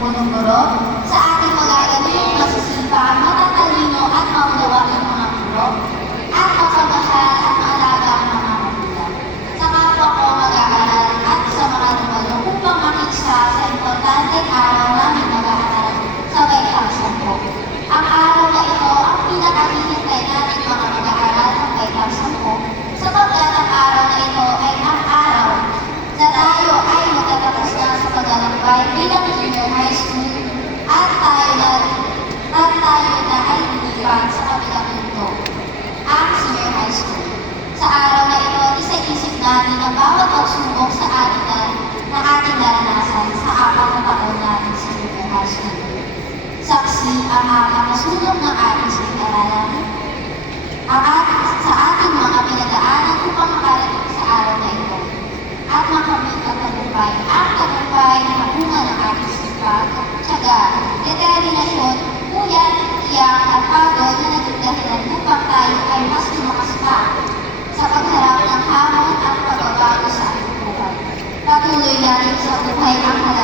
punong guro, sa ating mag-aaral masisipag, matatalino at maunawaing mga guro, at mapagmahal at maalaga ang mga magulang. Sa kapwa ko mag-aaral at sa mga dumalo upang makisa sa importanteng araw namin mag-aaral sa Baitang Sampo. Ang araw na ito ang pinakahihintay natin mga mag-aaral ng Baitang Sampo, sapagkat ang araw na ito ay ang araw na tayo ay magtatapos na sa paglalakbay bilang junior high school at tayo na ay lilipan sa kabilang mundo, ang senior high school. Sa araw na ito, isa-isip natin ang bawat pagsubok sa ating na ating naranasan sa 4 na taon natin sa junior high school. Saksi ang masunog ng ating silid-aralan, sa ating mga pinagdaanan upang makarating sa araw na ito at makamit ang tagumpay na bunga ng ating sipag, tiyaga, determinasyon, puyat, tiyak at pagod na naging dahilan upang tayo ay mas lumakas pa sa pagharap ng hamon at pagbabago sa ating buhay. Patuloy natin sa buhay ang halaga